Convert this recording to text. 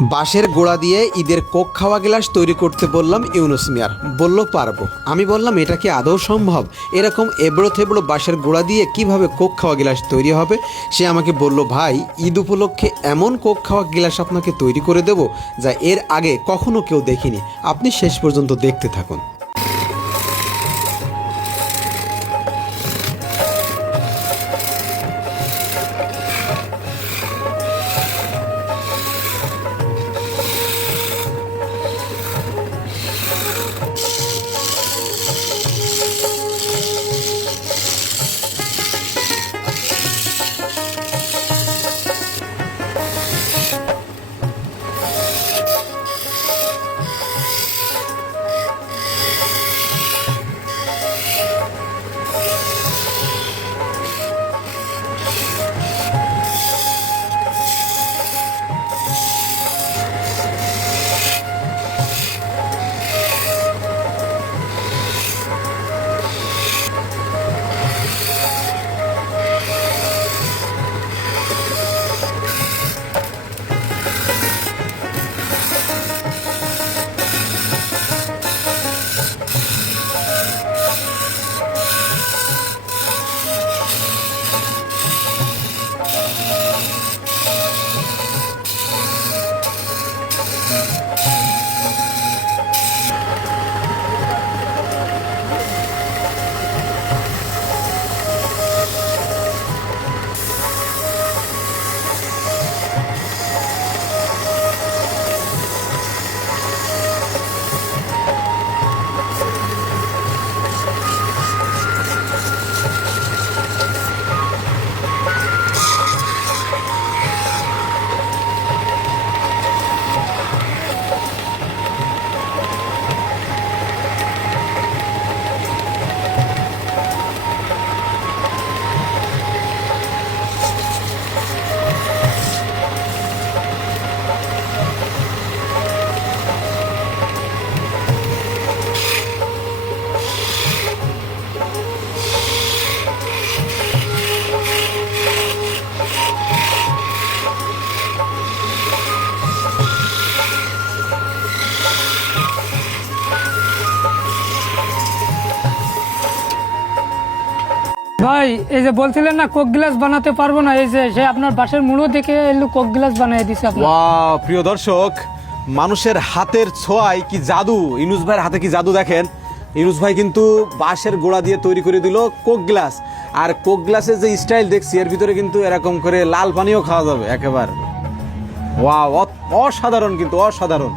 বাঁশের গোড়া দিয়ে ঈদের কোক খাওয়া গ্লাস তৈরি করতে বললাম ইউনুস মিয়ার, বলল পারবো। আমি বললাম এটা কি আদৌ সম্ভব? এরকম এবড়ো থেবড়ো বাঁশের গোড়া দিয়ে কিভাবে কোক খাওয়া গ্লাস তৈরি হবে? সে আমাকে বলল, ভাই ঈদ উপলক্ষে এমন কোক খাওয়া গ্লাস আপনাকে তৈরি করে দেব যা এর আগে কখনো কেউ দেখিনি। আপনি শেষ পর্যন্ত দেখতে থাকুন। ভাই এই যে বলছিলেন না কোক গ্লাস বানাতে পারবো না, এই যে সে আপনার বাঁশের মুড়ো দেখে এলো কোক গ্লাস বানিয়ে দিছে আপনার। ওয়াও, প্রিয় দর্শক, মানুষের হাতের ছোঁয়ায় কি জাদু! ইউনুস ভাইয়ের হাতে কি জাদু দেখেন। ইউনুস ভাই কিন্তু বাঁশের গোড়া দিয়ে তৈরি করে দিল কোক গ্লাস। আর কোক গ্লাসের যে স্টাইল দেখছি এর ভিতরে কিন্তু এরকম করে লাল পানিও খাওয়া যাবে একেবারে। ওয়াও, অসাধারণ, কিন্তু অসাধারণ।